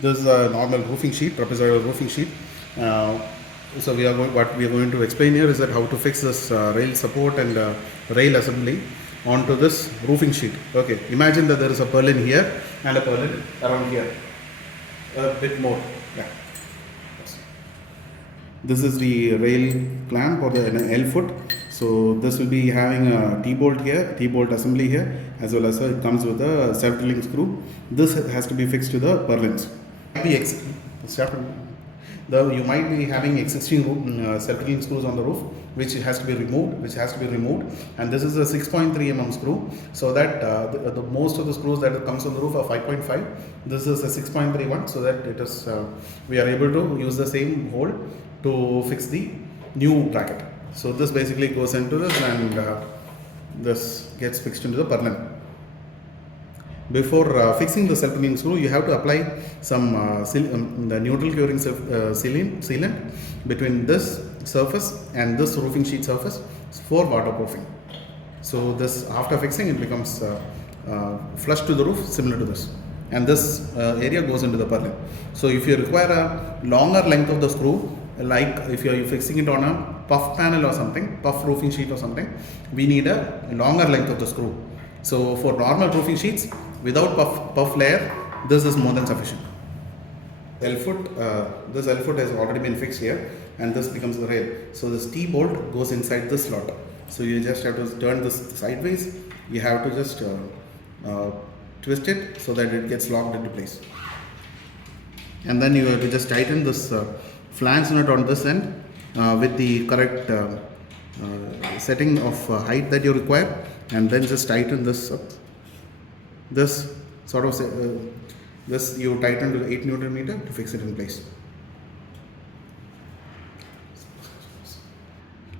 This is a normal roofing sheet, trapezoidal roofing sheet. So what we are going to explain here is that how to fix this rail support and rail assembly onto this roofing sheet. Okay, imagine that there is a purlin here and a purlin around here, a bit more. Yeah. This is the rail clamp or the L foot. So this will be having a T-bolt here, T-bolt assembly here, as well as it comes with a self-drilling screw. This has to be fixed to the purlins. You might be having existing self-drilling screws on the roof, which has to be removed. And this is a 6.3 mm screw, so that the most of the screws that comes on the roof are 5.5. This is a 6.31, so that it is we are able to use the same hole to fix the new bracket. So this basically goes into this, and this gets fixed into the purlin. Before fixing the self-drilling screw, you have to apply some the neutral curing sealant between this surface and this roofing sheet surface for waterproofing. So this, after fixing, it becomes flush to the roof, similar to this, and this area goes into the purlin. So if you require a longer length of the screw, like if you are fixing it on a puff panel or something, puff roofing sheet or something, we need a longer length of the screw. So for normal roofing sheets without puff layer, this is more than sufficient. This L foot has already been fixed here, and this becomes the rail. So this T-bolt goes inside this slot. So you just have to turn this sideways. You have to just twist it so that it gets locked into place. And then you have to just tighten this flange nut on this end with the correct setting of height that you require, and then just tighten this up. This sort of this you tighten to 8 Newton meter to fix it in place.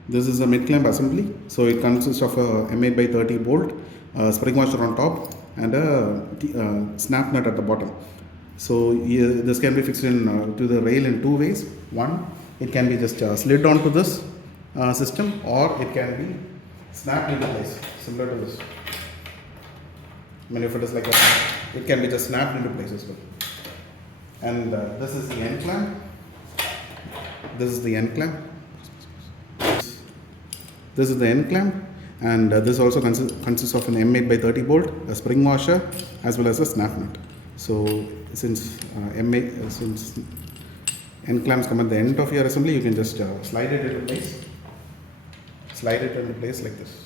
This is a mid-clamp assembly. So it consists of a M8/30 bolt, a spring washer on top, and a snap nut at the bottom. So this can be fixed in to the rail in two ways. One, it can be just slid onto this system, or it can be snapped into place, similar to this. I mean, if it is like it can be just snapped into place as well. And this is the end clamp. This is the end clamp. This is the end clamp, and this also consists of an M8/30 bolt, a spring washer, as well as a snap nut. So since end clamps come at the end of your assembly, you can just slide it into place. Slide it into place like this.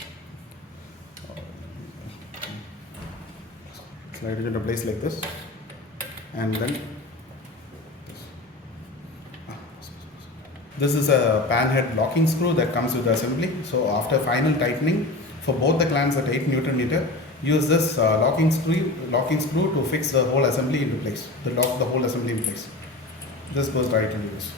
Slide it into place like this, and then this is a pan head locking screw that comes with the assembly. So after final tightening for both the clamps at 8 Newton meter, use this locking screw to fix the whole assembly into place. Lock the whole assembly in place. This goes right into this.